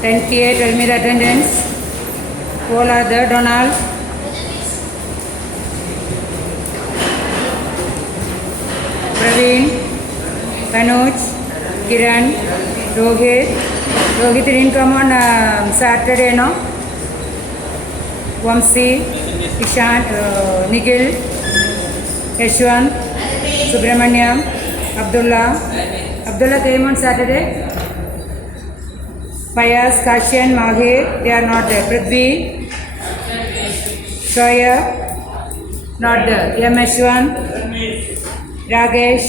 10th A, tell me the attendance. All are there. Donald. Praveen. Manoj. Kiran. Rohit. Rohit didn't come on Saturday, no? Vamsi. Ishan. Nikhil. Yashwant. Subramanyam. Abdullah. Abdullah came on Saturday. Fayaz, Kashan, Mahir, they are not there. Prithvi, Shoya, not there. Yameshwan, Ragesh,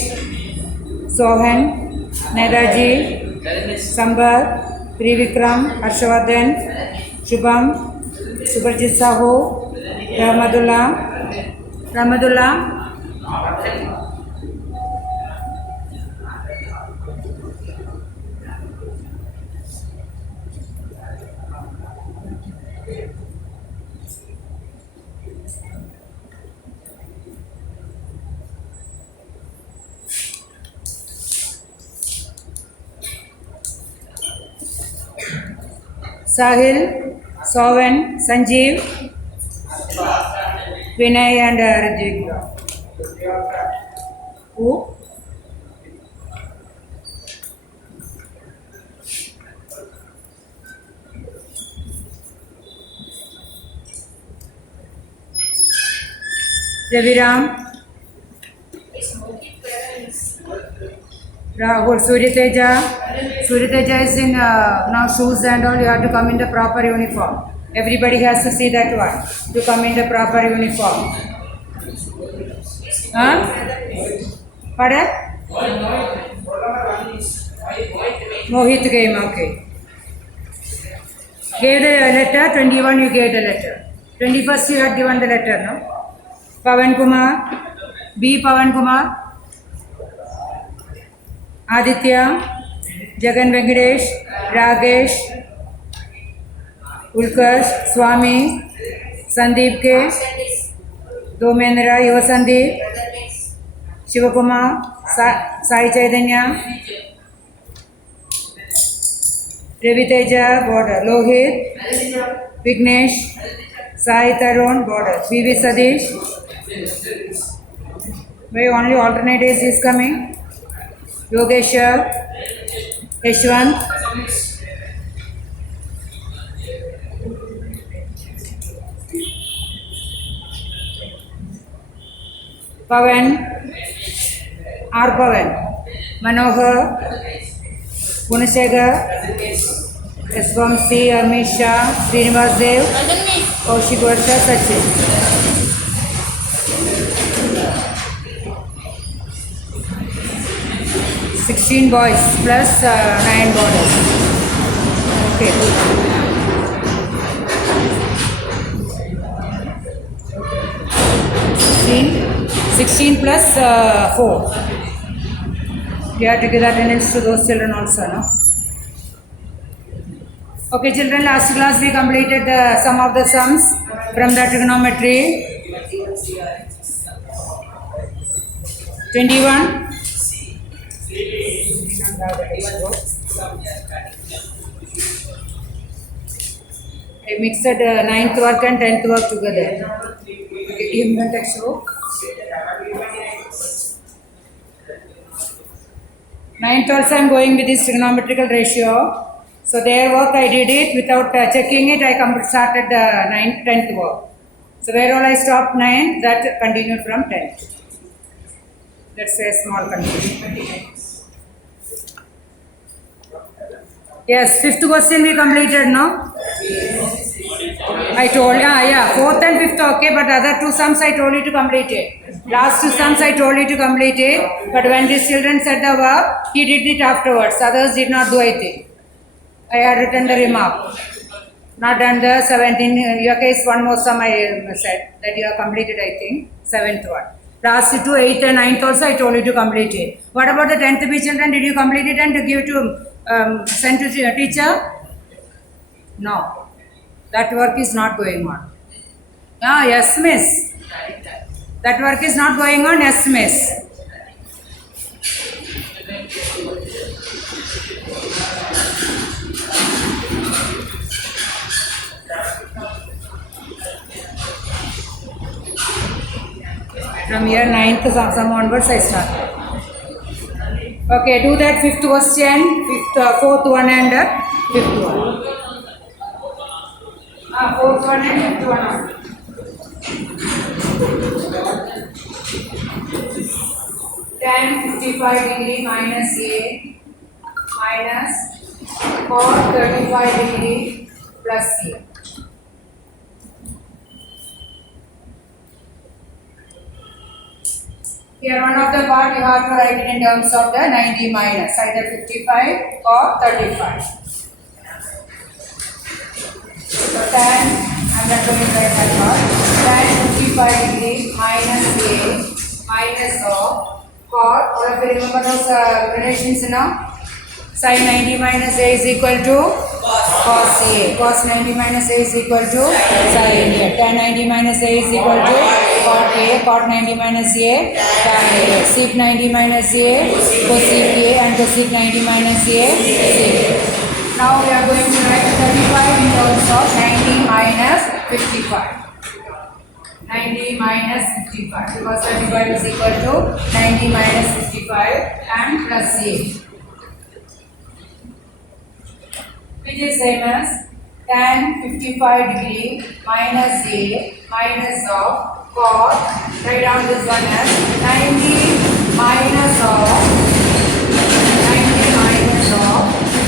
Sohan, Neraji, Sambar, Trivikram, Harshavardhan, Shubham, Subharjit Sahu, Rahmadullah, Sahil, Sovan, Sanjeev, Vinay and Rajiv. Who? Raviram, Rahul, Suryateja. Suryateja is in now shoes and all. You have to come in the proper uniform. Everybody has to see that one. To come in the proper uniform. Huh? Pardon? Mohit came, okay. Gave the letter, 21 you gave the letter. 21st you had given the letter, no? Pavan Kumar, B. Pavan Kumar, Aditya, Jagan Venkatesh, Ragesh, Ulkash, Swami, Sandeep K, Domendra, Yuva Sandeep, Shivakumar, Sai Chaitanya, Reviteja, border, Lohit, Vignesh, Sai Tarun, border, V.V. Sadish. Why only alternate days is coming? Yogeshwar, Yashwant, Pavan, R. Pavan, Manohar, Punasega, Vamsi, Amisha, Srinivas Dev, Kaushik Varsha, Sachin. Boys plus 9 borders. Okay. 16 plus 4. You have to give attendance to those children also, no? Okay, children, last class we completed some of the sums from the trigonometry. 21. I mixed 9th work and 10th work together. Okay, give me the textbook. 9th also I am going with this trigonometrical ratio. So their work I did it without checking it. I started the 9th, 10th work. So where all I stopped 9, that continued from 10th. That's a small confusion. Yes, 5th question we completed, no? I told you, yeah, 4th and 5th okay, but other 2 sums I told you to complete it. Last 2 sums I told you to complete it, but when these children said the work, he did it afterwards. Others did not do anything. I had written the remark. Not done the 17, your case one more sum I said that you have completed, I think, 7th one. Last 2, 8th and 9th also I told you to complete it. What about the 10th B children? Did you complete it and give to send to teacher? No. That work is not going on. Ah, yes, miss. That work is not going on, yes, miss. From here 9th sum onwards I start. Okay, do that fifth question, fourth one and fifth one. Fourth one and fifth one. Tan 55 degree minus A minus cot 35 degree plus A. Here one of the part you have to write it in terms of the 90 minus either 55 or 35. So tan, I am not going to write that part. Tan 55 degree minus A minus of cot. All of you remember those relations now? Sin 90 minus A is equal to cos A. Cos 90 minus A is equal to sin A. Tan 90 minus A is equal to cot A. Cot 90 minus A, tan A. Sec 90 minus A, cosec A, and cosec 90 minus A, sec. Now we are going to write 35 in terms of 90 minus 55. 90 minus 55 because 35 is equal to 90 minus 55 and plus A, which is same as tan 55 degree minus A minus of cot, write down this one as 90 minus of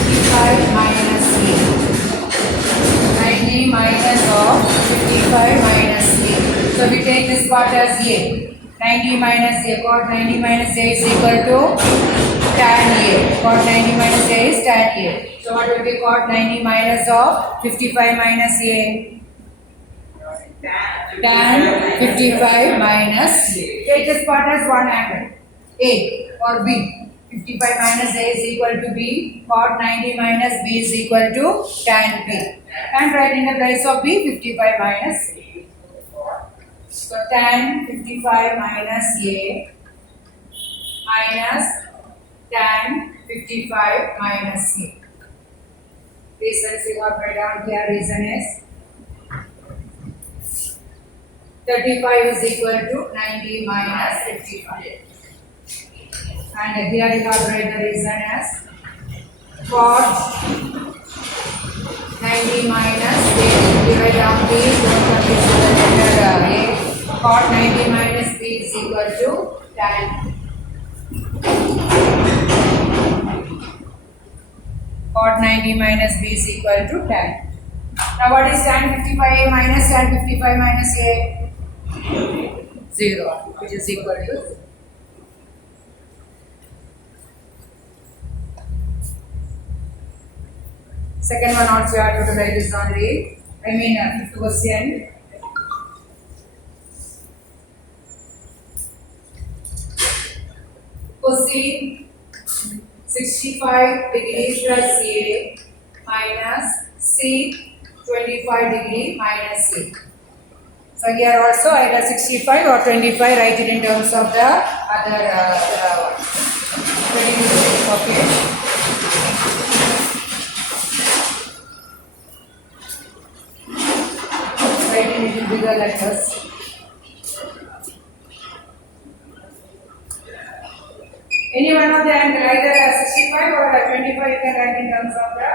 55 minus A. 90 minus of 55 minus A. So we take this part as A. 90 minus A, cot 90 minus A is equal to tan A. Cot 90 minus A is tan A. So what will be cot 90 minus of 55 minus A? Tan 55 minus A. Take this part as one angle. A or B. 55 minus A is equal to B. Cot 90 minus B is equal to tan B. And write in the place of B 55 minus A. So tan 55 minus A minus tan 55 minus A. Reasons you have write down here. Reason is 35 is equal to 90 minus 55. And here you have write the reason as cot 90 minus A. Divide down B, don't confuse the letter A. Cot 90 minus B is equal to tan. Cot 90 minus B is equal to tan. Now what is tan 55A minus tan 55 minus A? 0, which is equal to 0. Second one also you have to write this only. Fifth question. Cosec 65 degree plus A minus sec 25 degree minus A. So here also either 65 or 25, write it in terms of the other okay. Write in little bigger letters. Any one of the angle, either 65 or 25, you can write in terms of the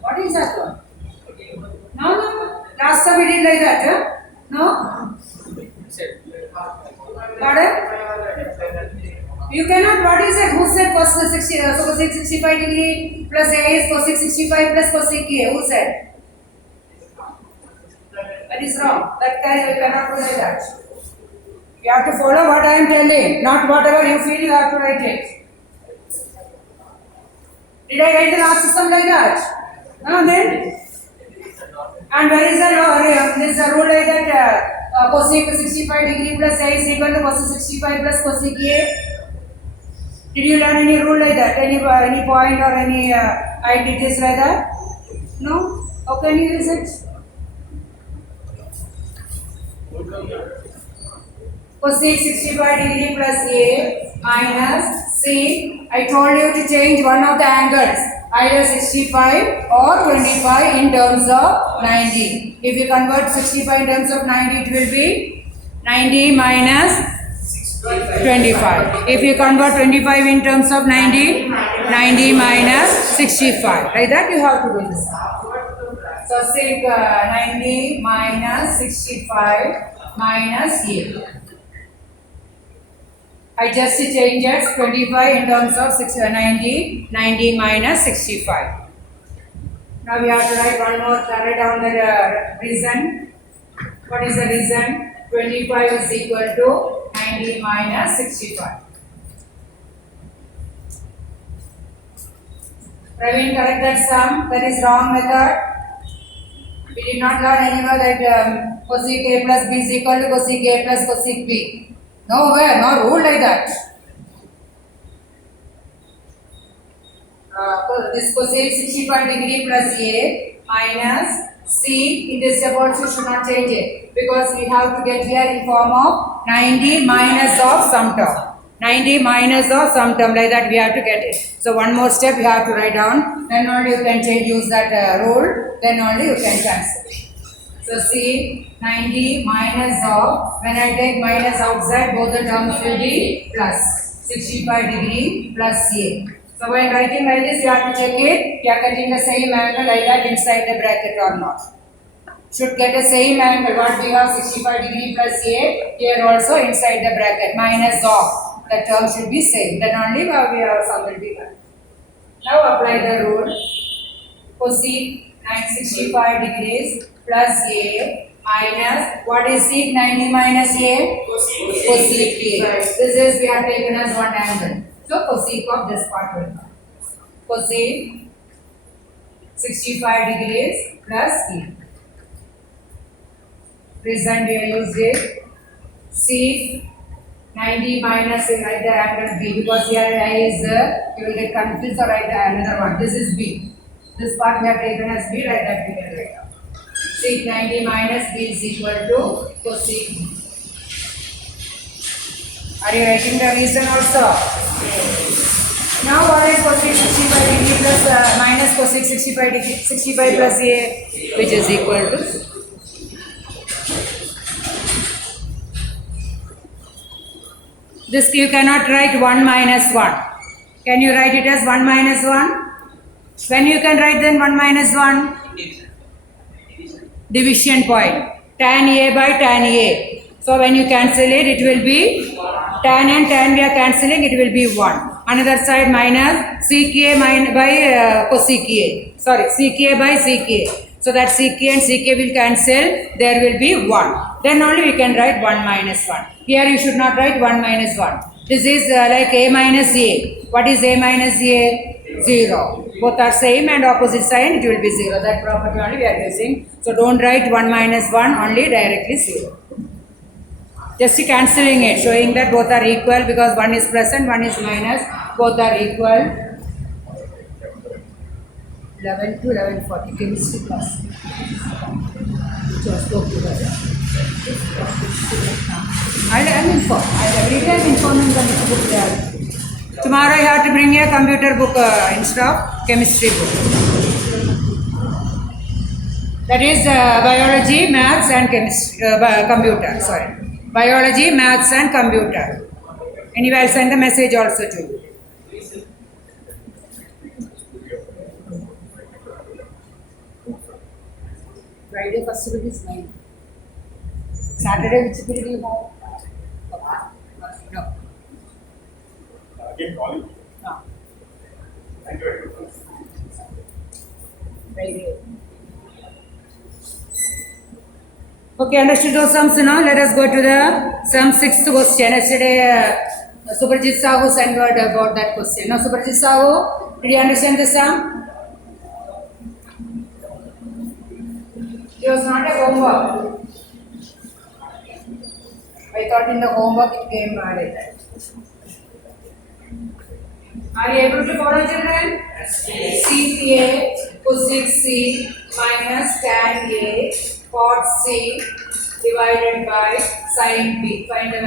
what is that one? No. Last time we did like that, huh? No? Pardon? You cannot, what is it? Who said cosec 65 degree plus A is cosec 65 plus cosec A? Who said? That is wrong. That you cannot do like that. You have to follow what I am telling, not whatever you feel you have to write it. Did I write the last system like that? No, then? And where is the law? There is a rule like that cosec 65 degree plus A is equal to cosec 65 plus cosec A. Did you learn any rule like that? Any point or any ideas like that? No? How can you use it? Cosec 65 degree plus A minus C. I told you to change one of the angles, either 65 or 25 in terms of 90. If you convert 65 in terms of 90, it will be 90 minus 25. If you convert 25 in terms of 90, 90 minus 65. Like that you have to do this. So sec 90 minus 65 minus A. I just changed 25 in terms of 90, 90 minus 65. Now we have to write one more, write down the reason. What is the reason? 25 is equal to 90 minus 65. Praveen, correct that sum. That is wrong method. We did not learn anywhere that cosec A plus B is equal to cosec A plus cosec B. Nowhere, no rule like that. This cosec 65 degree plus A minus C, in this step also should not change it, because we have to get here in form of 90 minus of some term. 90 minus of some term, like that we have to get it. So one more step you have to write down, then only you can change, use that rule, then only you can cancel. So see, 90 minus of, when I take minus outside, both the terms will be plus. 65 degree plus A. So when writing like this, you have to check it, you are getting the same angle like that inside the bracket or not. Should get the same angle, what we have 65 degree plus A, here also inside the bracket, minus of, the term should be same. Then only we have sum will be done. Now apply the rule. Cosec 65 degrees plus A minus, what is sec 90 minus A? Cosec A. This is, we have taken as one angle. So cosec of this part will come. Cosec 65 degrees plus A. Reason we have used it. Sec 90 minus A, write the angle B, because here A is, you will get confused, or write another one. This is B. This part we have taken as B, like that we can write down. Sec 90 minus B is equal to cosec B. Are you writing the reason also? Yes. Now what is cosec 65 degree plus minus cosec 65 degree 65 plus A, which is equal to this. You cannot write 1 minus 1. Can you write it as 1 minus 1? When you can write then 1 minus 1? Division point. Tan A by tan A. So when you cancel it, it will be tan and tan we are cancelling, it will be 1. Another side minus sec A by cosec A. Sorry, sec A by sec A. So that sec A and sec A will cancel, there will be 1. Then only we can write 1 minus 1. Here you should not write 1 minus 1. This is like A minus A. What is A minus A? 0. Both are same and opposite sign, it will be 0. That property only we are using. So don't write 1 minus 1, only directly 0. Just cancelling it, showing that both are equal, because one is plus and one is minus. Both are equal. 11 to 11:40, chemistry class. Just spoke together. I'm informed. Every time informing the book there. Tomorrow you have to bring a computer book instead of chemistry book. That is biology, maths and chemistry, computer, sorry. Biology, maths and computer. Anyway, I'll send the message also to you. Friday first period is 9. Saturday which period you have? No. Again, calling. No. Thank you very much. Friday. Okay, understood those sums now. Let us go to the sum 6th question. Yesterday, Subrajit Sahu sent word about that question. Now, Subrajit Sahu, did you understand the sum? It was not a homework. I thought in the homework it came like that. Are you able to follow, children? Yes. Sec A cosec C minus tan A cot C divided by sine B. Find the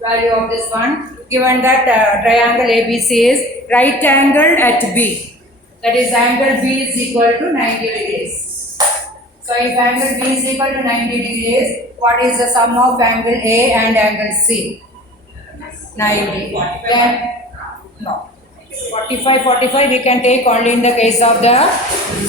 value of this one. Given that triangle ABC is right angled at B. That is angle B is equal to 90 degrees. So if angle B is equal to 90 degrees, what is the sum of angle A and angle C? 90. Then, no. 45 we can take only in the case of the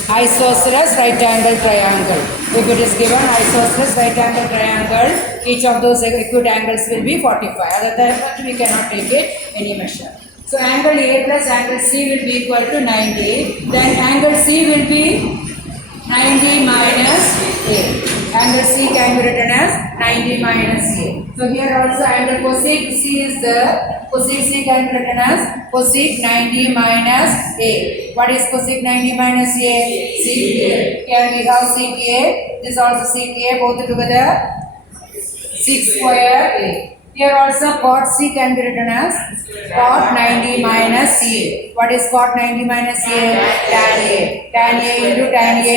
isosceles right angle triangle. If it is given isosceles right angle triangle, each of those acute angles will be 45. Other than that, we cannot take it any measure. So angle A plus angle C will be equal to 90. Then angle C will be 90 minus A. Angle C can be written as 90 minus A. So here also angle cosec C is the cosec C can be written as cosec 90 minus A. What is cosec 90 minus A? CPA. Here we have CPA. This also CPA. Both together 6 square A. Here also cot C can be written as cot 90 minus A. What is cot 90 minus A? Tan A. Tan A into tan A,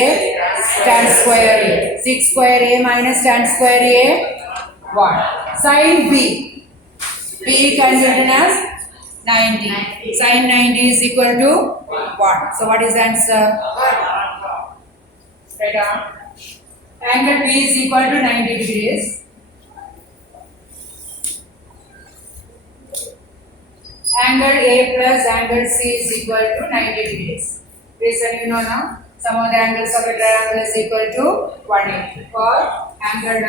tan square A. 6 square A minus tan square A, 1. Sin B. B can be written as 90. Sin 90 is equal to 1. So what is the answer? Right on. Angle B is equal to 90 degrees. Angle A plus angle C is equal to 90 degrees. Reason you know now? Sum of the angles of a triangle is equal to 180. For angle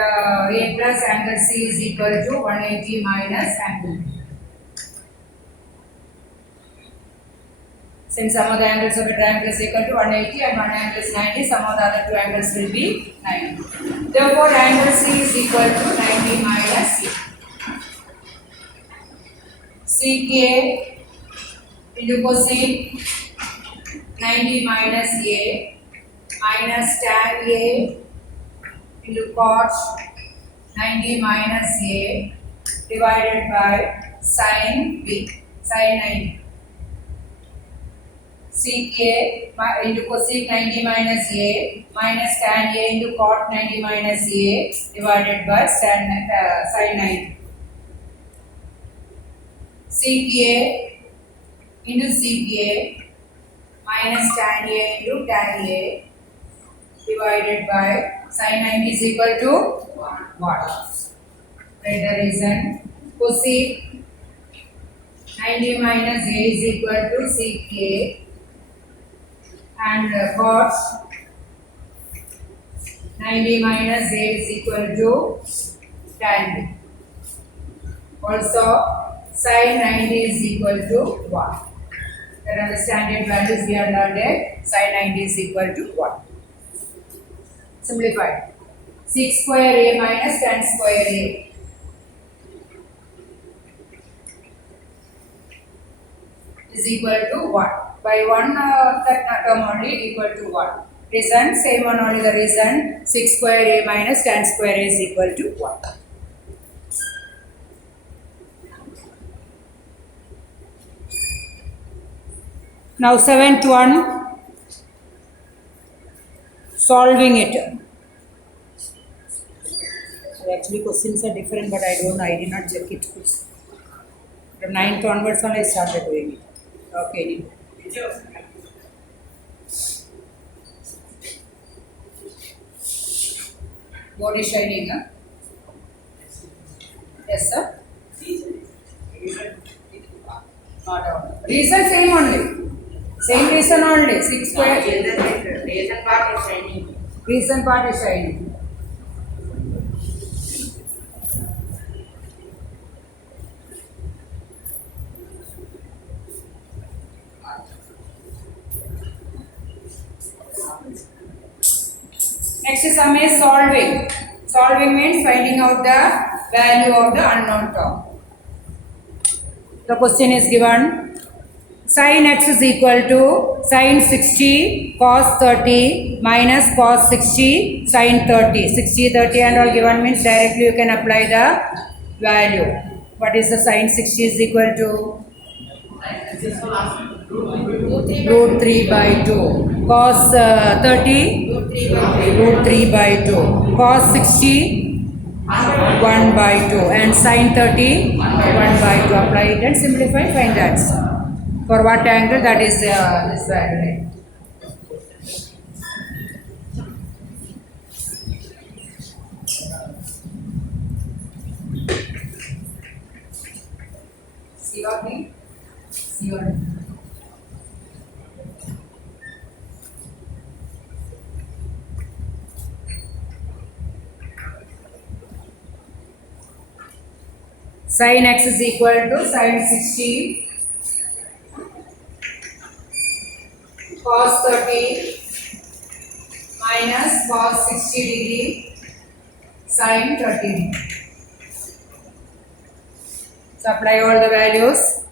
A plus angle C is equal to 180 minus angle B. Since sum of the angles of a triangle is equal to 180 and one angle is 90, sum of the other two angles will be 90. Therefore, angle C is equal to 90 minus C. CK into cosec 90 minus A minus tan A into cot 90 minus A divided by sin B, sin 90. CK into cosec 90 minus A minus tan A into cot 90 minus A divided by sin 90. CPA into CPA minus tan A into tan A divided by sin 90 is equal to what? Write the reason. Cosec 90 minus A is equal to CK and cot 90 minus A is equal to tan B. Also, sin 90 is equal to 1. There are the standard values we have learned it. Sin 90 is equal to 1. Simplified. 6 square A minus tan square A. Is equal to 1. By 1 that term only equal to 1. Reason, same one only the reason. 6 square A minus tan square A is equal to 1. Now 7th one, solving it. So actually questions are different, but I did not check it. From 9th onwards only I started doing it. Okay. Body shining, huh? Yes, sir? Not all. Reason same only. Same reason only. 6 square. Reason part is shining. Reason part is shining. Next sum is solving. Solving means finding out the value of the unknown term. The question is given. Sin x is equal to sin 60 cos 30 minus cos 60 sin 30. 60, 30 and all given means directly you can apply the value. What is the sin 60 is equal to? Root 3 by 2. Cos 30? Root 3 by 2. Cos 60? 1 by 2 and sine 30 1 by 2. Apply it and simplify, find the answer. For what angle? That is this value, right? See your name? See your name. Sin x is equal to sin 60 cos 30 minus cos 60 degree sin 30 degree. So apply all the values.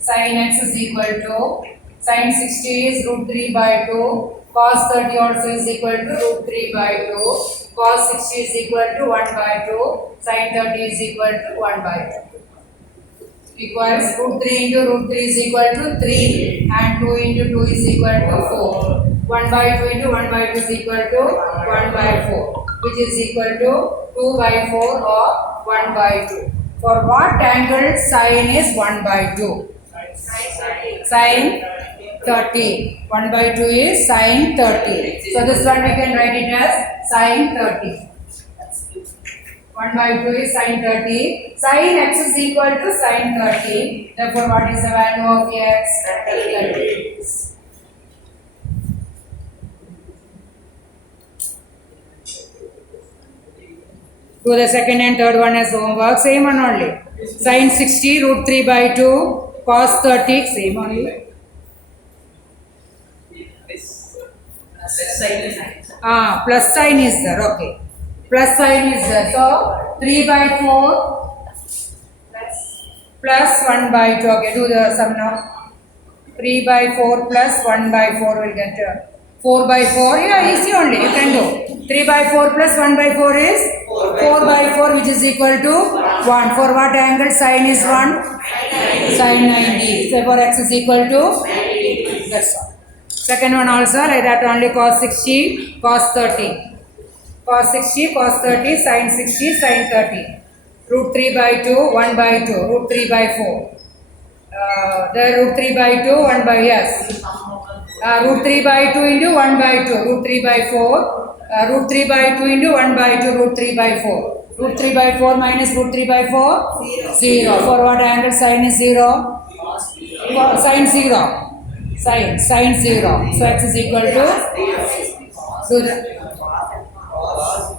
Sin x is equal to sin 60 is root 3 by 2, cos 30 also is equal to root 3 by 2, cos 60 is equal to 1 by 2, sin 30 is equal to 1 by 2. Equals root 3 into root 3 is equal to 3 and 2 into 2 is equal to 4. 1 by 2 into 1 by 2 is equal to 1 by 4, which is equal to 2 by 4 or 1 by 2. For what angle sin is 1 by 2? Sin 30. 1 by 2 is sin 30. So this one we can write it as sin 30. 1 by 2 is sin 30. Sin x is equal to sin 30. Therefore, what is the value of x? 30. Do the second and third one as homework. Same one only. Sin 60 root 3 by 2 cos 30. Same only. Plus sign is there. Okay. Plus sign is there. So 3 by 4 plus 1 by 2. Okay, do the sum now. 3 by 4 plus 1 by 4 will get 4 by 4. Yeah, easy only. You can do. 3 by 4 plus 1 by 4 is 4 by 4, which is equal to 1. For what angle sin is 1? Sin 90. So for x is equal to? That's all. Second one also like that only, cos 60, cos 30. Cos 60, cos 30, sin 60, sin 30. Root 3 by 2, 1 by 2, root 3 by 4. The root 3 by 2, 1 by, yes. Root 3 by 2 into 1 by 2, root 3 by 4. Root 3 by 2 into 1 by 2, root 3 by 4. Root 3 by 4 minus root 3 by 4? 0. For what angle sin is 0? For sin 0. Sin 0. So x is equal to?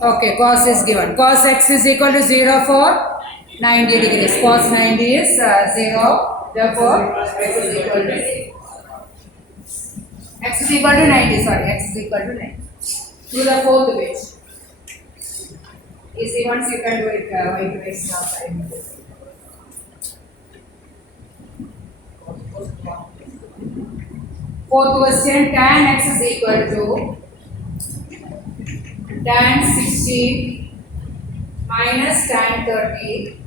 Okay, cos is given. Cos x is equal to 0 for 90 degrees. Cos 90 is 0. Therefore, x is equal to 0. X is equal to 90. Sorry, x is equal to 90. Do the fourth bit. Easy once you can do it. Why to waste now time? Fourth question, tan x is equal to tan 60 minus tan 30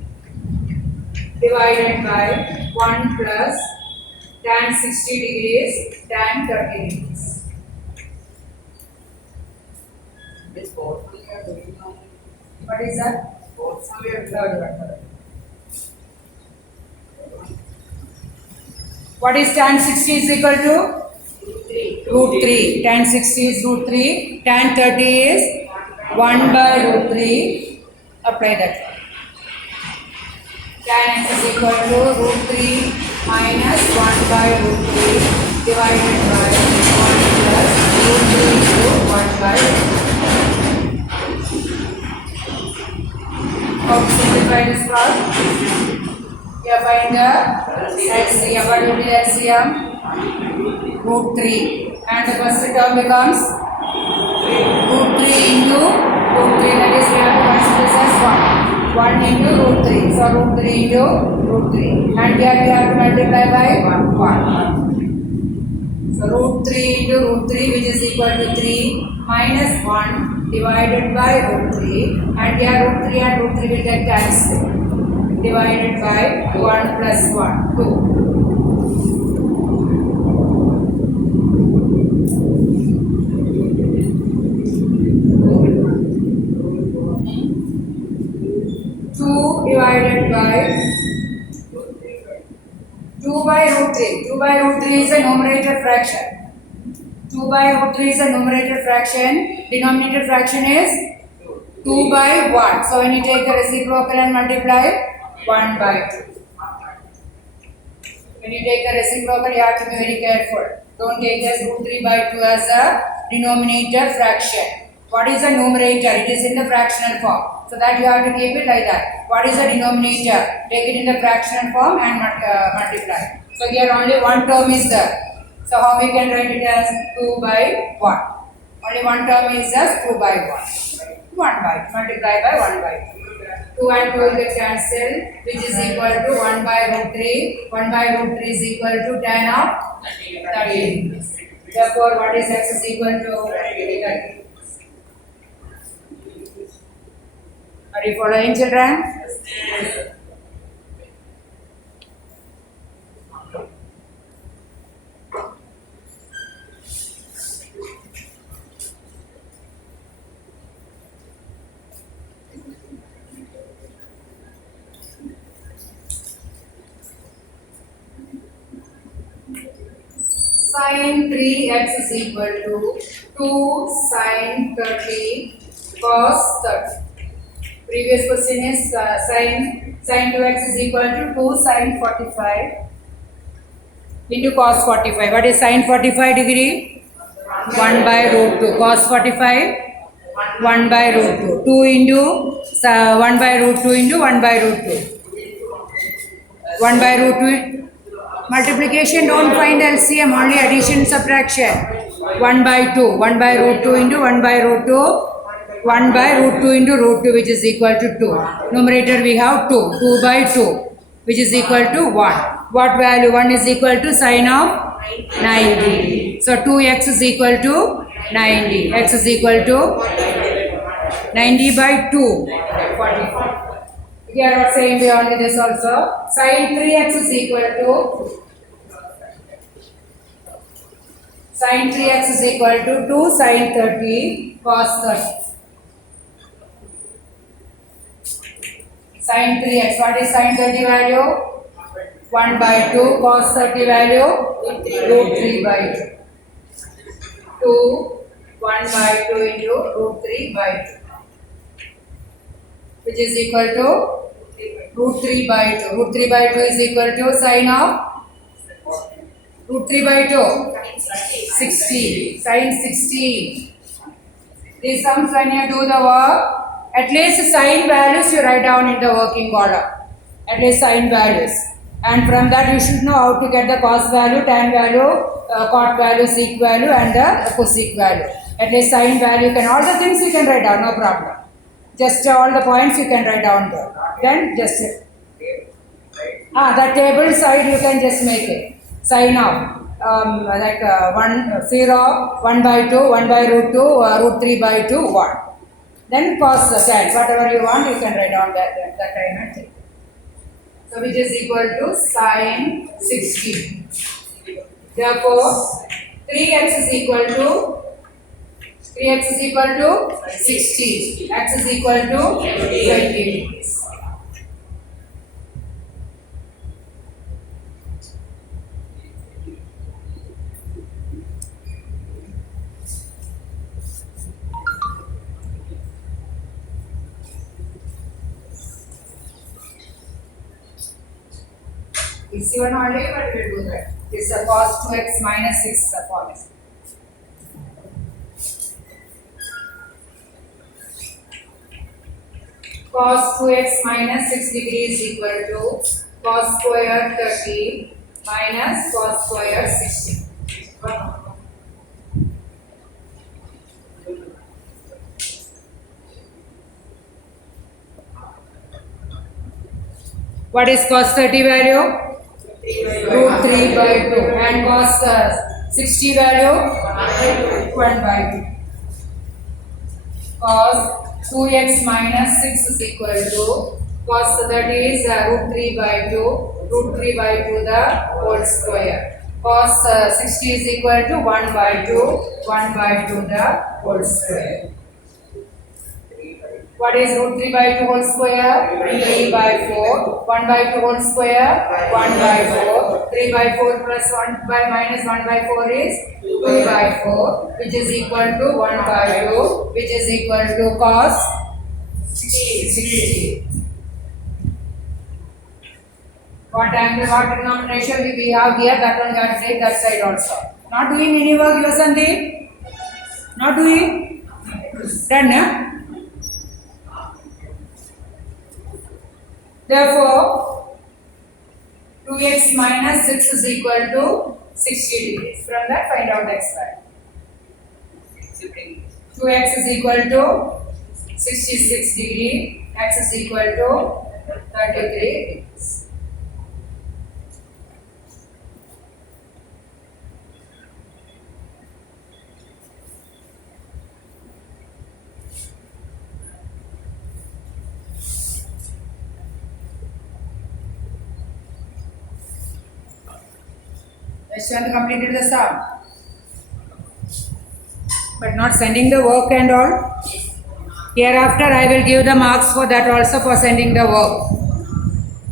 divided by 1 plus tan 60 degrees tan 30 degrees. What is that? What is tan 60 is equal to? Root 3. Tan 60 is root 3. Tan 30 is 1 by root 3. Apply that. Tan x is equal to root 3 minus 1 by root 3 divided by 1 plus root 3 into 1 by root 3. How to simplify this part? You find the LCM. What will be LCM? Root 3. And the first term becomes root 3 into root 3. That is, we have to consider this as 1. 1 into root 3. So root 3 into root 3. And here we have to multiply by 1. So root 3 into root 3, which is equal to 3 minus 1 divided by root 3. And here root 3 and root 3 will get cancelled. Divided by 1 plus 1, 2. divided by 2 by root 3. 2 by root 3 is a numerator fraction. 2 by root 3 is a numerator fraction. Denominator fraction is 2 by 1. So when you take the reciprocal and multiply, 1 by 2. When you take the reciprocal, you have to be very careful. Don't take this root 3 by 2 as a denominator fraction. What is the numerator? It is in the fractional form. So that you have to keep it like that. What is the denominator? Take it in the fractional form and multiply. So here only one term is there. So how we can write it as 2 by 1? Only one term is as 2 by 1. 1 by, multiply by 1 by 2. 2 and 2 will get cancelled, which is equal to 1 by root 3. 1 by root 3 is equal to tan of 30. Therefore, what is x is equal to 30. Are you following, children? Sin 3x is equal to 2 sin 30 cos 30. Previous question is sin 2x is equal to 2 sin 45 into cos 45. What is sin 45 degree? 1 by root 2. Cos 45? 1 by root 2. 2 into 1 by root 2 into 1 by root 2. 1 by root 2. Multiplication, don't find LCM, only addition, subtraction. 1 by 2. 1 by root 2 into 1 by root 2. 1 by root 2 into root 2, which is equal to 2. Numerator we have 2. 2 by 2, which is equal to 1. What value? 1 is equal to sine of 90. So 2x is equal to 90. X is equal to 90 by 2. 45. Here what saying beyond this also. Sin 3x is equal to sin 3x is equal to 2 sin 30 cos 30. Sin 3x, what is sin 30 value? 1 by 2, cos 30 value? Root 3 by 2. 2, 1 by 2 into root 3 by 2. Which is equal to root 3 by 2. Root 3 by 2 is equal to sine of root 3 by 2? 60. Sine 60. These sums when you do the work, at least sign values you write down in the working column. At least sign values. And from that you should know how to get the cos value, tan value, cot value, sec value and the cosec value. At least sign value, all the things you can write down, no problem. Just all the points you can write down there. Then just the table side you can just make it. Sign of 1, 0, 1 by 2, 1 by root 2, root 3 by 2, 1. Then cos the tan, whatever you want, you can write down that time and take. So which is equal to sin 60. Therefore, 3x is equal to 60. X is equal to 20 degrees. Easy one only, but we will do that. This is a cos 2x minus 6 form. Cos 2x minus 6 degrees is equal to cos square 30 minus cos square 60. What is cos 30 value? Root 3 by 2. And cos 60 value? 1 by 2. Cos 2x minus 6 is equal to cos 30 is root 3 by 2. Root 3 by 2 the whole square. Cos 60 is equal to 1 by 2. 1 by 2 the whole square. What is root 3 by 2 whole square? 3 by 4. 1 by 2 whole square? 1 by 4. 3 by 4 plus 1 by minus 1 by 4 is 2 by 4, which is equal to 1 by 2, which is equal to cos 60. What angle, what trigonometry we have here, that one you have to take that side also. Not doing any work, you Sandeep? Not doing? Done, yeah? Therefore, 2x minus 6 is equal to 60 degrees. From that, find out x value. 2x is equal to 66 degree, x is equal to 33 degrees. Yashwant completed the sum, but not sending the work and all. Hereafter, I will give the marks for that also, for sending the work.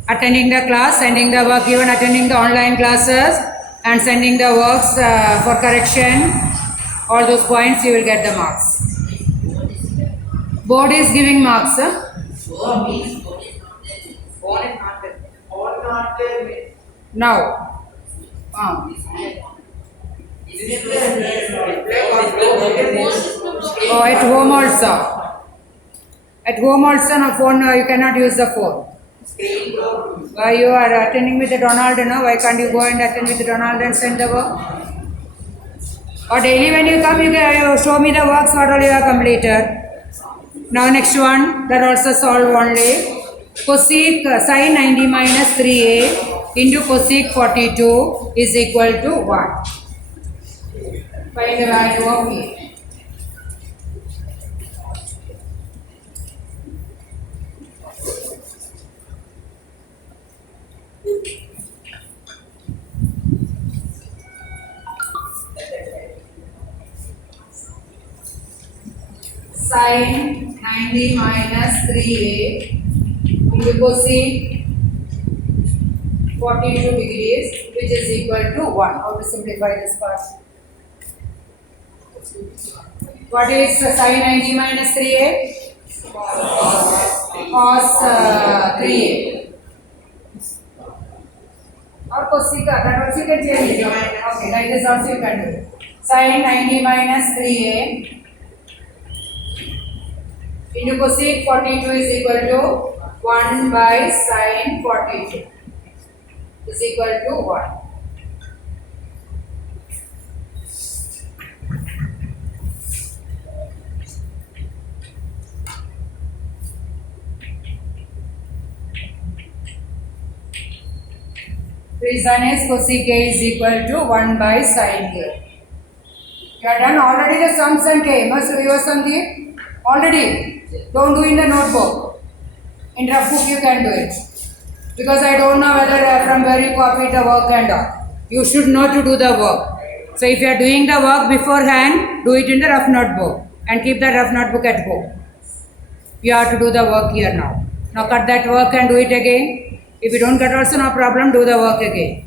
Attending the class, sending the work given, attending the online classes, and sending the works for correction. All those points you will get the marks. Board is giving marks. Phone is not there. Phone is not there. All not there means. Now. Oh, at home also. At home also, no phone, you cannot use the phone. Why you are attending with the Donald, no? Why can't you go and attend with the Donald and send the work? Or daily when you come, you show me the works what all you have completed. Now next one, that also solve only. Cosec sin 90 minus 3a into cosec 42 is equal to 1. Find the value of a. Sin 90 minus 3a into cosec 42 degrees, which is equal to 1. How to simplify this part? What is sin 90 minus 3a? Cos 3a. Or cosec, that also you can change it. Okay, like this also you can do. Sin 90 minus 3a into cosec 42 is equal to 1 by sin 42 is equal to 1. Reason is cosec A is equal to 1 by sin A. You have done already the sums and K. Must you have something? Already. Don't do in the notebook. In rough book you can do it. Because I don't know whether from where you copied the work and all. You should know to do the work. So if you are doing the work beforehand, do it in the rough notebook. And keep the rough notebook at home. You have to do the work here now. Now cut that work and do it again. If you don't cut also, no problem, do the work again.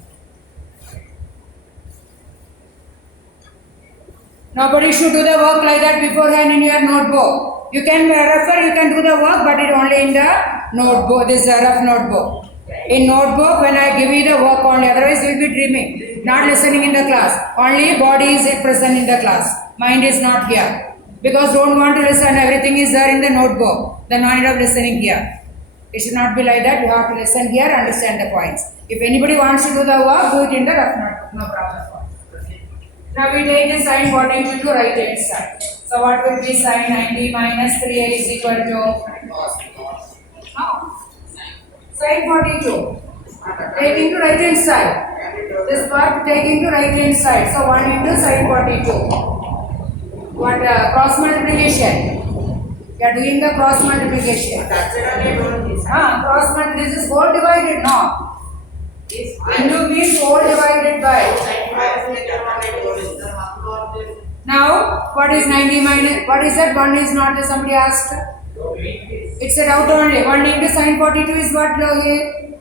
Nobody should do the work like that beforehand in your notebook. You can refer, you can do the work, but it only in the notebook, this rough notebook. In notebook, when I give you the work only, otherwise you will be dreaming, not listening in the class. Only body is present in the class. Mind is not here. Because don't want to listen, everything is there in the notebook. Then no need of listening here. It should not be like that. You have to listen here, understand the points. If anybody wants to do the work, do it in the rough notebook, no problem. Now we take the sin 42 to right hand side. So what will be sin 90 minus 3a is equal to? Sin 42. Taking to right hand side. This part taking to right hand side. So 1 into sin 42. What cross multiplication? You are doing the cross multiplication. Cross multiplication. This is whole divided, no? Into means whole divided by. Now, what is 90 minus, what is that? 1 is not there, somebody asked. It's a doubt only. 1 into sin 42 is what, Lohit?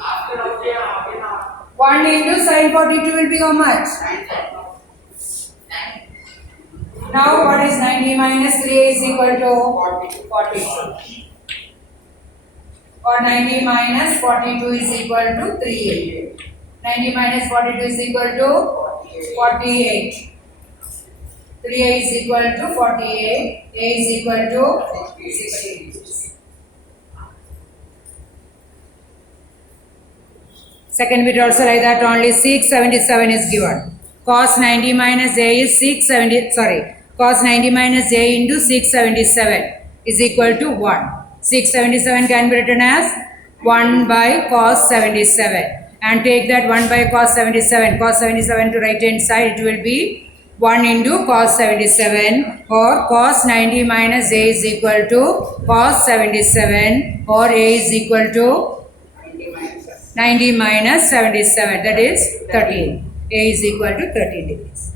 After okay, again, 1 into sin 42 will be how much? Now what is 90 minus 3 is equal to 40. Or 90 minus 42 is equal to 3. 90 minus 42 is equal to 48. 3a is equal to 48. A is equal to 16. Second bit also like that, only 677 is given. Cos 90 minus a is 670, cos 90 minus a into 677 is equal to 1. 677 can be written as 1 by cos 77. And take that 1 by cos 77 to right hand side, it will be 1 into cos 77, or cos 90 minus a is equal to cos 77, or a is equal to 90 minus 77, that is 13. A is equal to 13 degrees.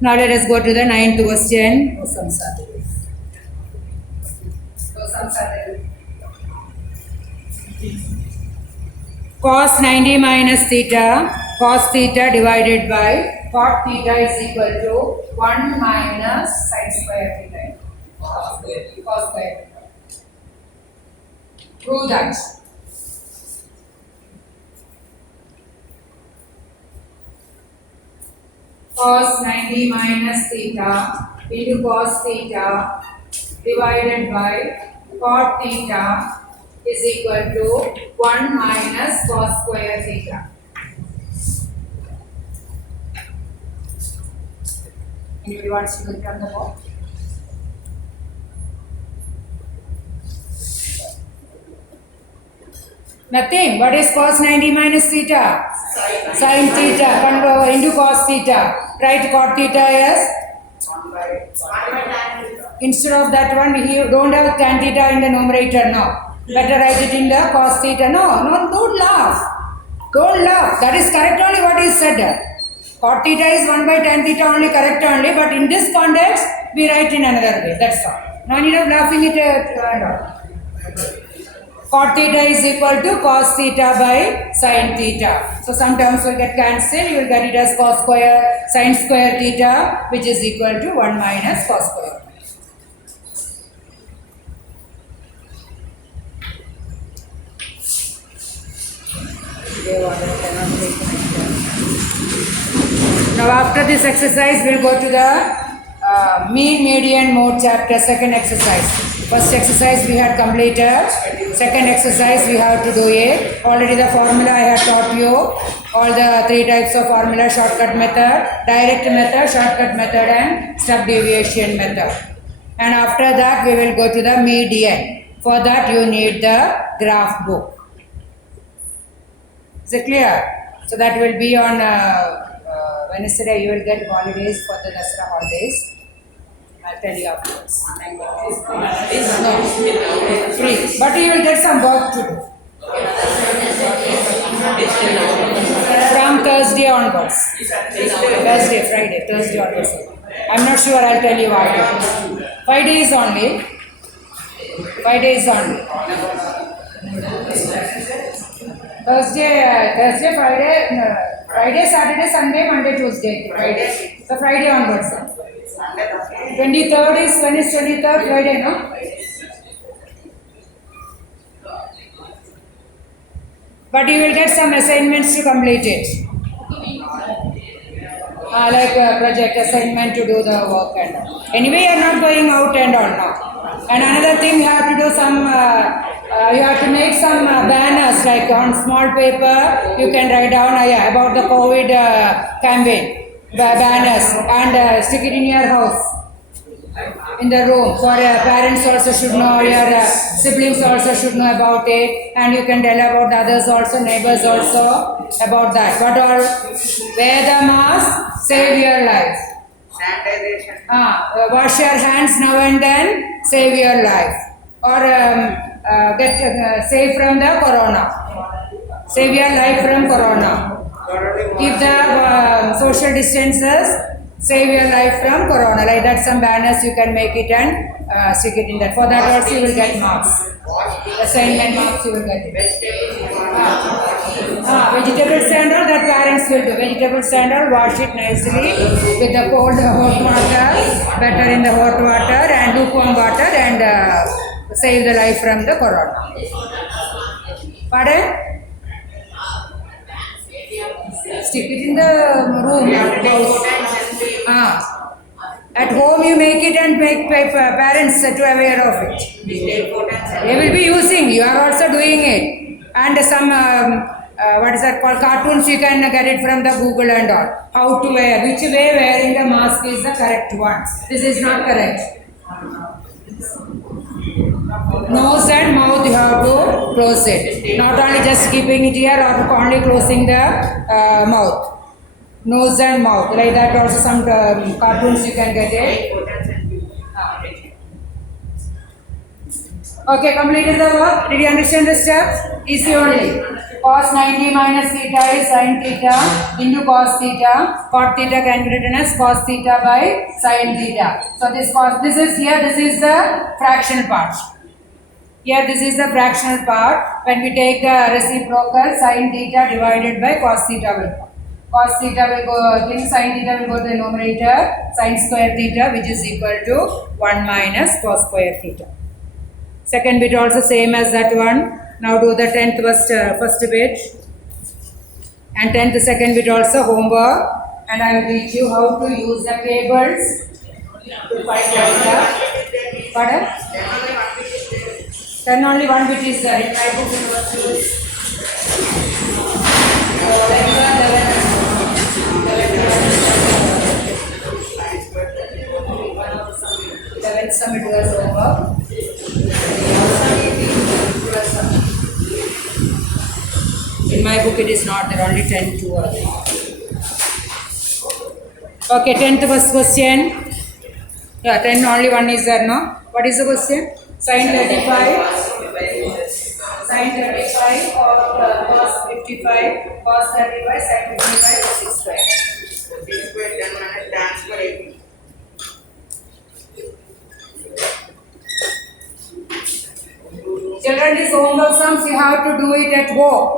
Now let us go to the 9th question. Cos 90 minus theta, cos theta divided by cot theta is equal to 1 minus sin square theta. Cos square theta. Prove that. Cos 90 minus theta into cos theta divided by cot theta is equal to 1 minus cos square theta. Anybody wants to look on the board? Nothing. What is cos 90 minus theta? Sin theta. Convert into cos theta. Write cot theta as? Instead of that one, you don't have tan theta in the numerator now. Better write it in the cos theta. No, don't laugh. Don't laugh. That is correct only what is said. Cot theta is 1 by tan theta only, correct only, but in this context, we write in another way. That's all. No need of laughing it and all. Cot theta is equal to cos theta by sin theta. So some terms will get cancelled. You will get it as cos square sin square theta, which is equal to 1 minus cos square. Now after this exercise, we will go to the mean, median, mode chapter, second exercise. First exercise we had completed. Second exercise we have to do it. Already the formula I had taught you. All the 3 types of formula: shortcut method, direct method, shortcut method, and step deviation method. And after that we will go to the median. For that you need the graph book. Is it clear? So that will be on Wednesday. You will get holidays for the Dasara holidays. I'll tell you afterwards. No, free. But you will get some work to do. From Thursday onwards. Thursday, Friday, Thursday onwards. I'm not sure, I'll tell you after. 5 days only. 5 days only. Thursday, Friday, Saturday, Sunday, Monday, Tuesday. Friday. So Friday onwards. 23rd is, when is 23rd? Friday, no? But you will get some assignments to complete it. Like project assignment to do the work and all. Anyway, you are not going out and all now. And another thing, you have to do some, you have to make some banners, like on small paper, you can write down about the COVID campaign. Banners, and stick it in your house, in the room. So your parents also should know, your siblings also should know about it, and you can tell about the others also, neighbors also about that. What all? Wear the mask, save your life. Sanitization. Wash your hands now and then, save your life. Or get save from the corona. Save your life from corona. Keep the social distances, save your life from corona. Like that, some banners you can make it and stick it in that. For that also you will get marks. Assignment marks you will get it. Vegetables and all that parents will do. Vegetables and all wash it nicely with the cold hot water, better in the hot water and lukewarm water and save the life from the corona. Pardon? Stick it in the room. At home you make it and make parents to aware of it. They will be using. You are also doing it. And some what is that called? Cartoons you can get it from the Google and all. How to wear, which way wearing the mask is the correct one. This is not correct. Nose and mouth you have to close it. Not only just keeping it here or only closing the mouth. Nose and mouth. Like that also some cartoons you can get it. Okay, completed the work. Did you understand the steps? Easy only. Cos 90 minus theta is sin theta into cos theta. Cot theta can be written as cos theta by sin theta. So this is here, this is the fractional part. Here this is the fractional part. When we take the reciprocal, sin theta divided by cos theta will come. Cos theta will go, sin theta will go to the numerator, sin square theta which is equal to 1 minus cos square theta. Second bit also same as that one. Now do the 10th first bit and 10th second bit also homework, and I will teach you how to use the tables to find out. Pardon? Then only one bit is there in my book. It was used. Some it was over. In my book it is not, there are only 10 to are there. Okay, 10th first question. Yeah, 10 only one is there, no? What is the question? Sin 35. Sin 35 or cos 55, cos 35, sin 55 is 6 square. 6 square 10 minus tan square 80. Children, this homework sums you have to do it at home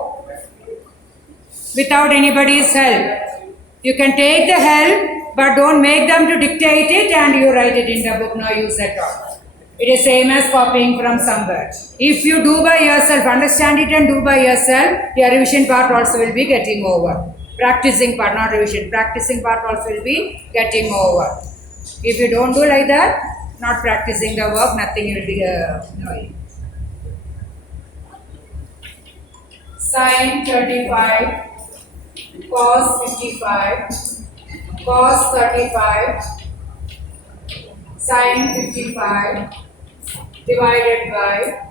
without anybody's help. You can take the help, but don't make them to dictate it and you write it in the book. No use at all. It is same as copying from somewhere. If you do by yourself, understand it and do by yourself, your revision part also will be getting over. Practicing part, not revision. Practicing part also will be getting over. If you don't do like that, not practicing the work, nothing will be knowing. Sin 35, cos 55, cos 35, sin 55 divided by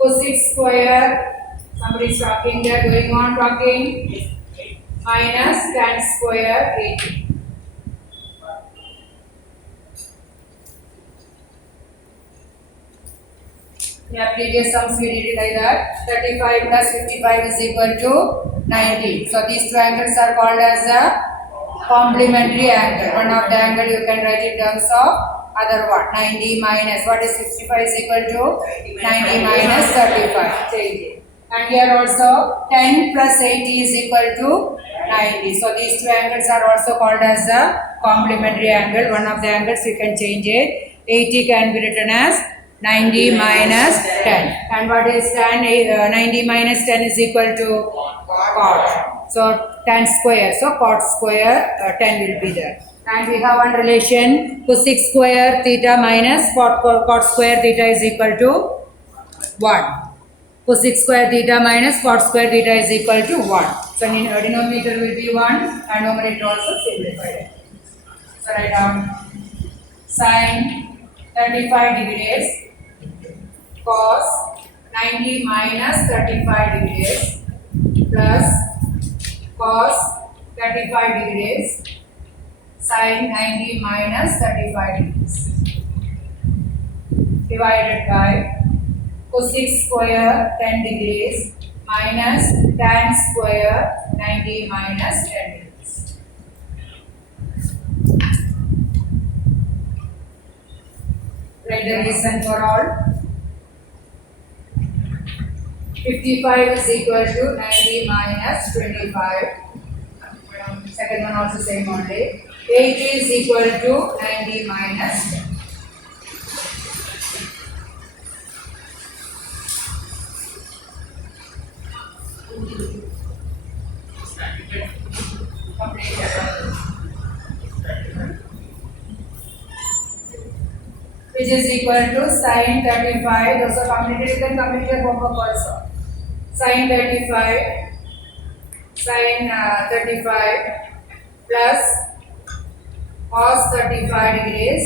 cosec square, somebody is talking there, going on talking, minus tan square 80. Yeah, previous sums we did it like that. 35 plus 55 is equal to 90. So these two angles are called as a complementary angle. One of the angle you can write in terms of other one. 90 minus, what is 65 is equal to 90 minus 35. Change it. And here also 10 plus 80 is equal to 90. So these two angles are also called as a complementary angle. One of the angles you can change it. 80 can be written as 90 minus 10. And what is tan? 90 minus 10 is equal to cot. So tan square. So cot square 10 will be there. And we have one relation. Cosec square theta minus cot square theta is equal to 1. Cosec square theta minus cot square theta is equal to 1. So denominator will be 1 and numerator also simplified. So write down sin 35 degrees cos 90 minus 35 degrees plus cos 35 degrees sin 90 minus 35 degrees divided by cosec square 10 degrees minus tan square 90 minus 10 degrees. Write the reason for all. 55 is equal to 90 minus 25. Second one also same only. 80 is equal to 90 minus 10. Which is equal to sin 35. Those are completed. You can complete your homework also. Sin 35 plus cos 35 degrees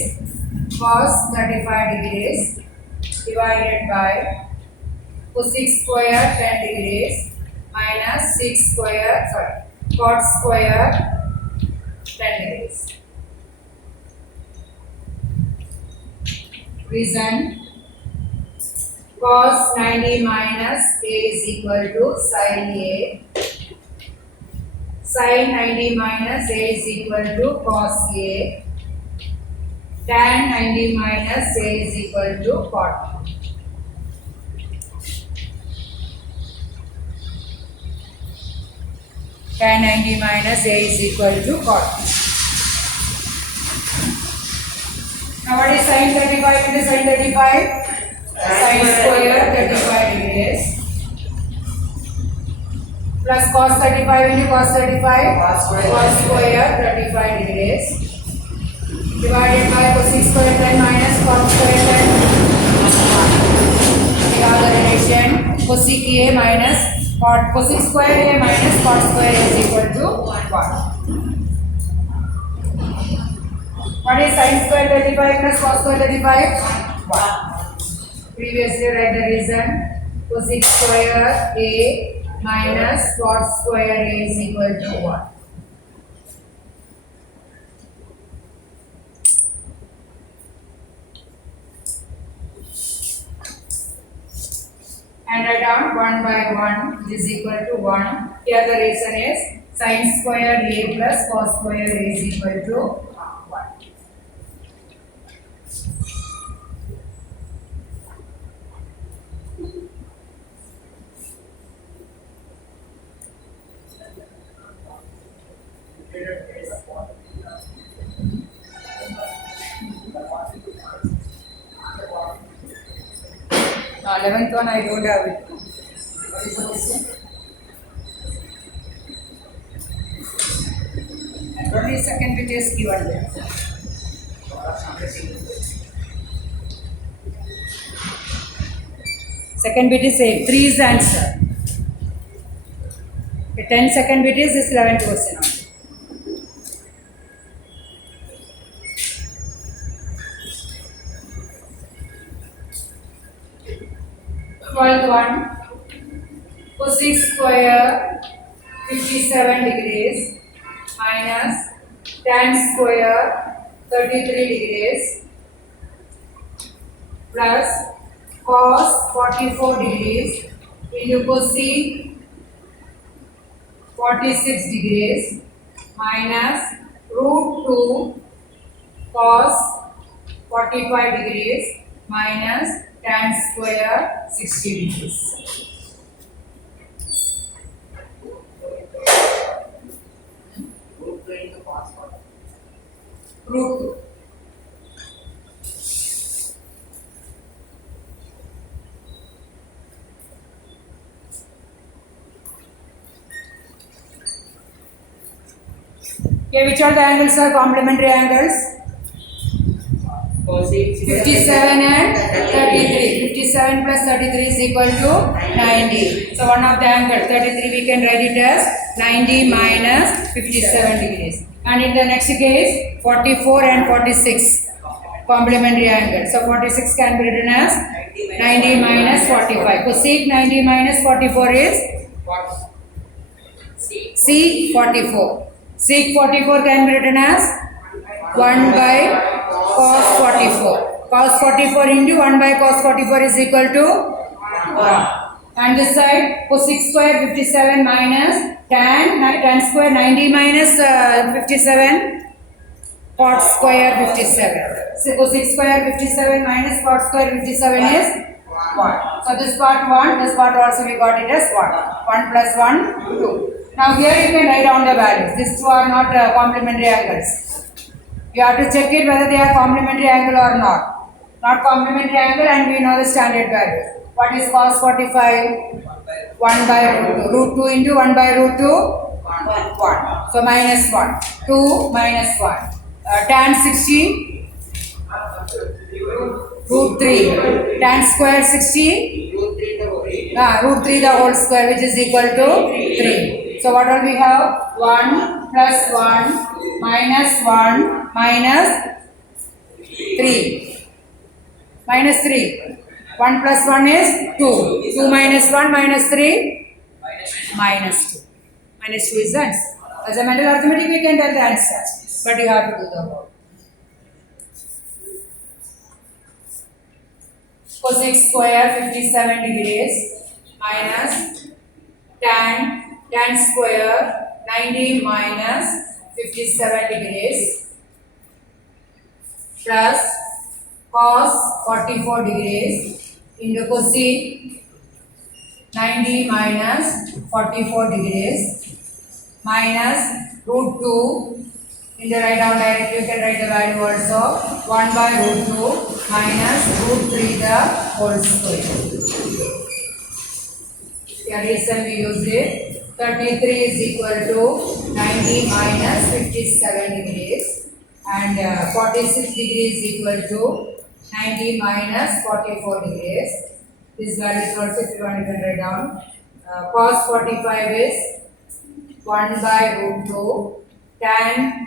divided by cosec square 10 degrees minus cot square 10 degrees. Reason: cos 90 minus a is equal to sin a. Sin 90 minus a is equal to cos a. Tan 90 minus a is equal to cot. Tan 90 minus a is equal to cot. Now what is sin 35 into sin 35? Sin square 35 degrees plus cos 35 into cos 35 cos square 35 degrees divided by cosec square 10 minus cot square 10. We have the relation cosec a minus cosec square a minus cot square a is equal to 1. What is sin square 35 plus cos square 35? 1. Previously read the reason. Cosec square a minus cot square a is equal to 1. And write down 1 by 1 which is equal to 1. Here the reason is sin square a plus cos square a is equal to 1. Now 11th one I don't have it. What is the question? And only second bit is given there. Second bit is same. 3 is the answer. Okay, 10 second bit is this 11th question only. 12th one, cosec square 57 degrees minus tan square 33 degrees plus cos 44 degrees into cosec 46 degrees minus root 2 cos 45 degrees minus tan square 60 degrees. Root 2. Okay, which all the angles are complementary angles? 57 and 33. 57 plus 33 is equal to 90. So one of the angle 33 we can write it as 90 minus 57 degrees. And in the next case 44 and 46 complementary angle. So 46 can be written as 90 minus 45. Cosec 90 minus 44 is sec 44. Sec 44 can be written as 1 by cos 44. Cos 44 into 1 by cos 44 is equal to 1. And this side cosec square 57 minus tan square 90 minus 57 cot square 57. So cosec square 57 minus cot square 57 is 1. So this part 1, this part also we got it as 1. 1 plus 1, 2. Now here you can write down the values. These two are not complementary angles. You have to check it whether they are complementary angle or not. Not complementary angle and we know the standard value. What is cos 45? 1 by root 2 into 1 by root 2? 1. So minus 1. 2 minus 1. Tan 60? Root 3. Tan square 60? Root 3 the whole square, which is equal to 3. So what will we have? 1 plus 1 minus 1 minus 3. Minus 3. 1 plus 1 is 2. 2 minus 1 minus 3? Minus 2. Minus 2 is the answer. As a mental arithmetic, we can tell the answer. But you have to do the work. Cosec square 57 degrees minus tan square 90 minus 57 degrees plus cos 44 degrees into cosec 90 minus 44 degrees minus root 2. In the right down directly you can write the value also 1 by root 2 minus root 3 the whole square. Here reason we used it. 33 is equal to 90 minus 57 degrees and 46 degrees is equal to 90 minus 44 degrees. This value is also if you want to write down. Cos 45 is 1 by root 2. Tan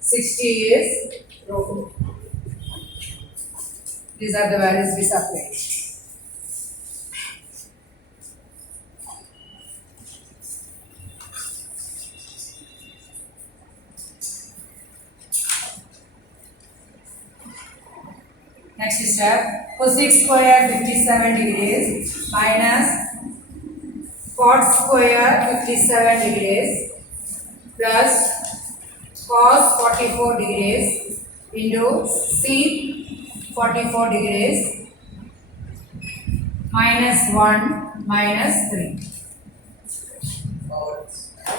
60 is root 2. These are the values we supplied. Next step, cosec square 57 degrees minus cot square 57 degrees plus cos 44 degrees into sec 44 degrees minus 1 minus 3.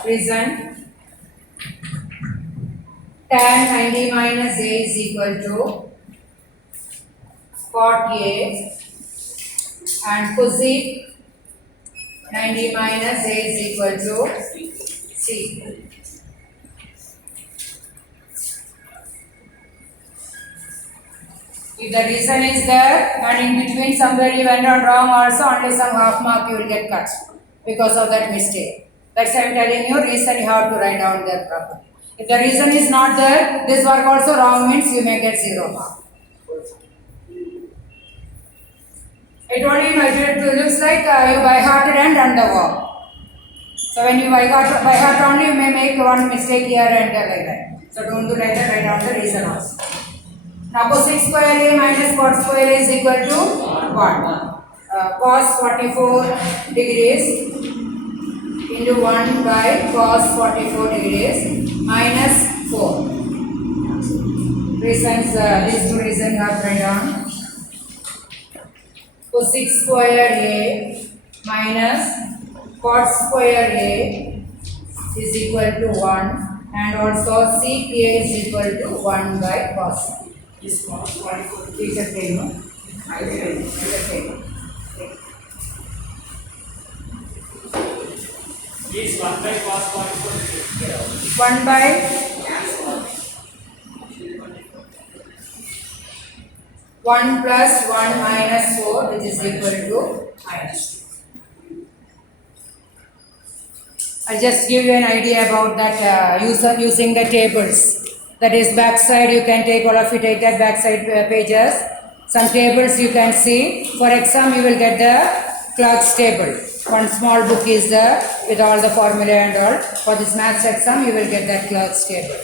Reason tan 90 minus a is equal to cot a and cosec 90 minus a is equal to c. If the reason is there and in between somewhere you went on wrong also, only some half mark you will get cut because of that mistake. That's why I am telling you reason you have to write down there properly. If the reason is not there, this work also wrong means you may get 0 mark. I told you it looks like you by hearted and done the work. So when you by heart only you may make one mistake here and there like that. So don't do like that, write down the reason also. Now cosec square a minus cot square a is equal to 1. Cos 44 degrees into 1 by cos 44 degrees minus 4. Reasons, these two reasons you have to write down. Cosec square a minus cot square a is equal to 1 and also sec a is equal to 1 by cos a. This cos 44 Is a table. I say Is a table. Is 1 by cos 44. 1 by 1 plus 1 minus 4 which is equal to minus 2. I'll just give you an idea about that using the tables. That is backside you can take, all of you take that backside pages. Some tables you can see. For exam you will get the clerk's table. One small book is there with all the formula and all. For this maths exam you will get that clerk's table.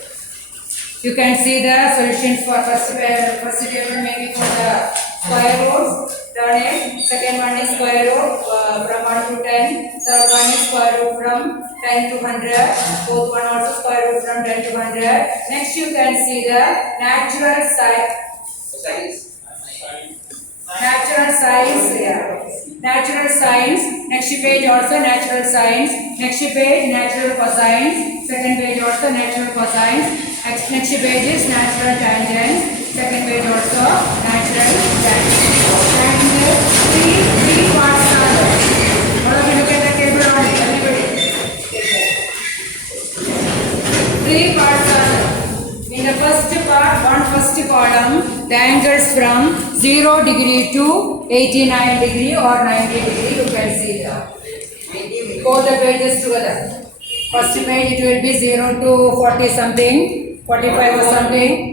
You can see the solutions for first table maybe for the square roots, turn it Second one is square root from 1 to 10. Third one is square root from 10 to 100. Fourth one also square root from 10 to 100. Next you can see the natural size. Natural science, yeah. Natural science. Next page also natural science. Next page natural cosines. Second page also natural cosines. Next page is natural tangent. Second page also natural tangent. And three parts are there. All of you look at the table on it. Everybody. Three parts are there. In the first part, first column, the angles from 0 degree to 89 degree or 90 degree, you can see there. Both the pages together. First page it will be 0 to 40 something, 45 or something.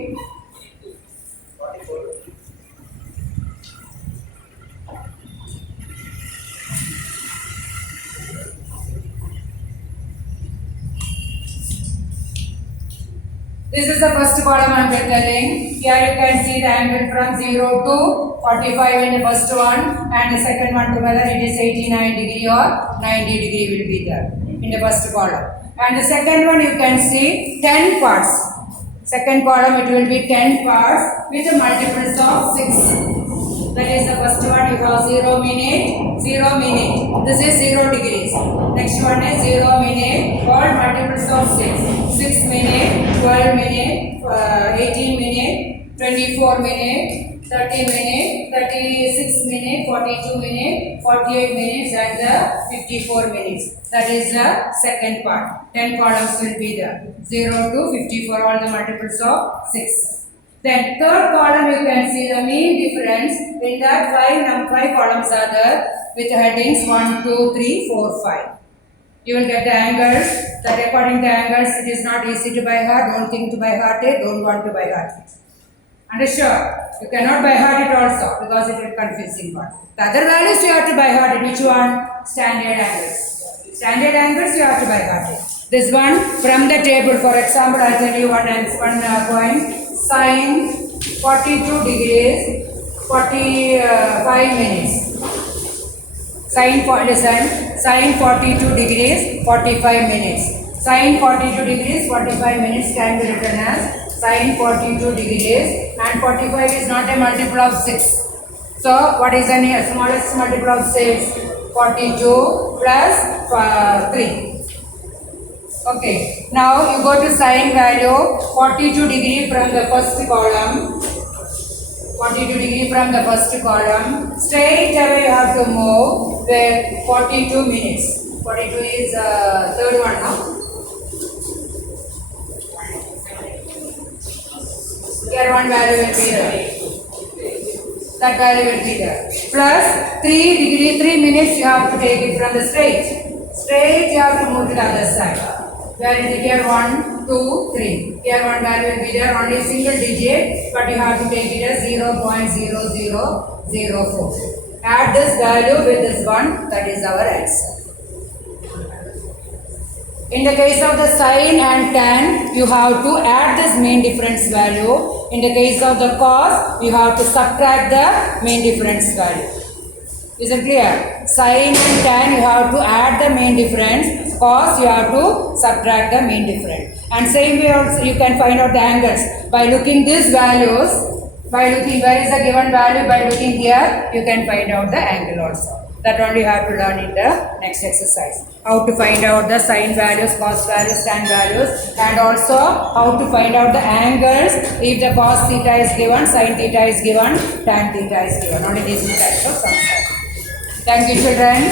This is the first column I am telling. Here you can see the angle from 0 to 45 in the first one, and the second one together it is 89 degree or 90 degree will be there in the first column. And the second one you can see 10 parts. Second column it will be 10 parts with the multiples of 6. That is the first one, you have 0 minute, 0 minute. This is 0 degrees. Next one is 0 minute, all multiples of 6. 6 minute, 12 minute, 18 minute, 24 minute, 30 minute, 36 minute, 42 minute, 48 minutes and the 54 minutes. That is the second part. 10 columns will be there. 0 to 54, all the multiples of 6. Then third column you can see the mean difference. In that 5 columns are there with headings 1, 2, 3, 4, 5. You will get the angles. That according to angles it is not easy to by heart. Don't think to by heart it. Don't want to by heart it. Understood? You cannot by heart it also because it is confusing part. The other values you have to by heart it. Which one? Standard angles. Standard angles you have to by heart it. This one from the table. For example, I will tell you one point. Sine 42 degrees 45 minutes. Sine 42 degrees 45 minutes. Sine 42 degrees 45 minutes can be written as sine 42 degrees, and 45 is not a multiple of 6. So what is the smallest multiple of 6? 42 plus 3. Okay, now you go to sine value 42 degree from the first column. 42 degree from the first column. Straight away you have to move with 42 minutes. 42 is third one now. Here one value will be there. That value will be there. Plus 3 minutes you have to take it from the straight. Straight you have to move to the other side. Where it is here 1, 2, 3. Here one value will be there, only single digit, but you have to take it as 0.0004. Add this value with this one, that is our answer. In the case of the sine and tan, you have to add this mean difference value. In the case of the cos, you have to subtract the mean difference value. Is it clear? Sine and tan, you have to add the mean difference. Cos, you have to subtract the mean difference. And same way also you can find out the angles. By looking these values, by looking where is the given value, by looking here, you can find out the angle also. That only you have to learn in the next exercise. How to find out the sine values, cos values, tan values, and also how to find out the angles if the cos theta is given, sine theta is given, tan theta is given. Only these two types of sums. Thank you, children.